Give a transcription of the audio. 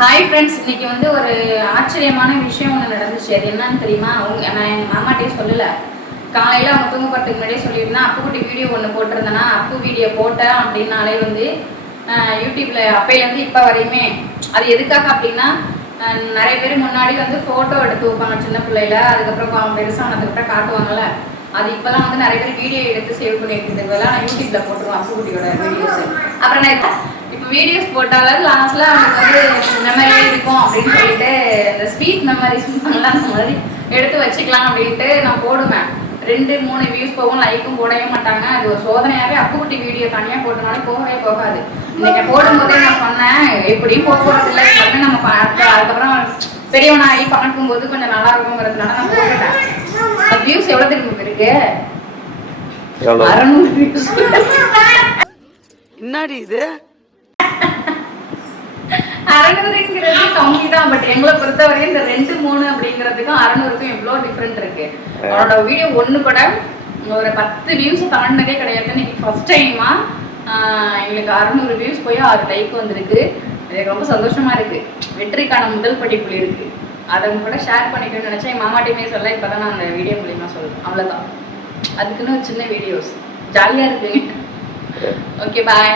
Hi friends, இன்னைக்கு வந்து ஒரு ஆச்சரியமான விஷயம் ஒன்று நடந்துச்சு. அது என்னன்னு தெரியுமா? நான் எங்கள் மாமாட்டே சொல்லலை. காலையில் அவங்க தூங்க போகிறதுக்கு முன்னாடியே சொல்லியிருந்தேன். அப்புக்குட்டி வீடியோ ஒன்று போட்டிருந்தேன்னா, அப்பு வீடியோ போட்டேன் அப்படின்னாலே வந்து யூடியூப்பில் அப்பையிலேருந்து இப்போ வரையுமே அது எதுக்காக அப்படின்னா, நிறைய பேர் முன்னாடி வந்து ஃபோட்டோ எடுத்து வைப்பாங்க சின்ன பிள்ளையில. அதுக்கப்புறம் பெருசானதுக்கப்புறம் காட்டுவாங்கள்ல. அது இப்போலாம் வந்து நிறைய பேர் வீடியோ எடுத்து சேவ் பண்ணி வைக்கிறதுக்கெல்லாம் நான் யூடியூப்பில் போட்டுருவேன் அப்புக்குட்டியோட வீடியோஸ். அப்புறம் நான் இப்போ வீடியோஸ் போட்டாலும் லாஸ்ட்ல அவங்களுக்கு வந்து மெமரியே இருக்கும் அப்படின்னு சொல்லிட்டு இந்த ஸ்வீட் மெமரிஸ் அந்த மாதிரி எடுத்து வச்சுக்கலாம் அப்படின்ட்டு நான் போடுவேன். 2-3 வியூஸ் போகும், லைக்கும் போடவே மாட்டாங்க. அது ஒரு சோதனையாகவே அப்புக்குட்டி வீடியோ தனியாக போட்டனாலே போகவே போகாது. இன்னைக்கு போடும்போதே நான் சொன்னேன், எப்படியும் போகிறது இல்லை எல்லாமே நம்ம அதுக்கப்புறம் பெரியவனாகி பார்க்கும்போது கொஞ்சம் நல்லா இருக்குங்கிறதுனால நான் போட்டுட்டேன். வியூஸ் எவ்வளோ திரும்ப இருக்கு? 600 வியூஸ். என்னடி இது? 600ங்கிறது கம்மி தான். பட் எங்களை பொறுத்தவரையும் இந்த 2-3 அப்படிங்கிறதுக்கும் 600க்கும் எவ்வளோ டிஃப்ரெண்ட் இருக்கு. அவனோட வீடியோ ஒன்று கூட ஒரு 10 வியூஸ் தாண்டினதே கிடையாது. இன்னைக்கு ஃபர்ஸ்ட் டைமா எங்களுக்கு 600 வியூஸ் போய் 6 லைக் வந்திருக்கு. எனக்கு ரொம்ப சந்தோஷமா இருக்கு. வெற்றிக்கான முதல் படிப்புல இருக்கு. அதை கூட ஷேர் பண்ணிக்கணும்னு நினைச்சேன். என் மாமாட்டையுமே சொல்ல இப்போதான் நான் அந்த வீடியோ மூலியமா சொல்றேன். அவ்வளோதான். அதுக்குன்னு ஒரு சின்ன வீடியோஸ் ஜாலியா இருக்குங்க. ஓகே, பாய்.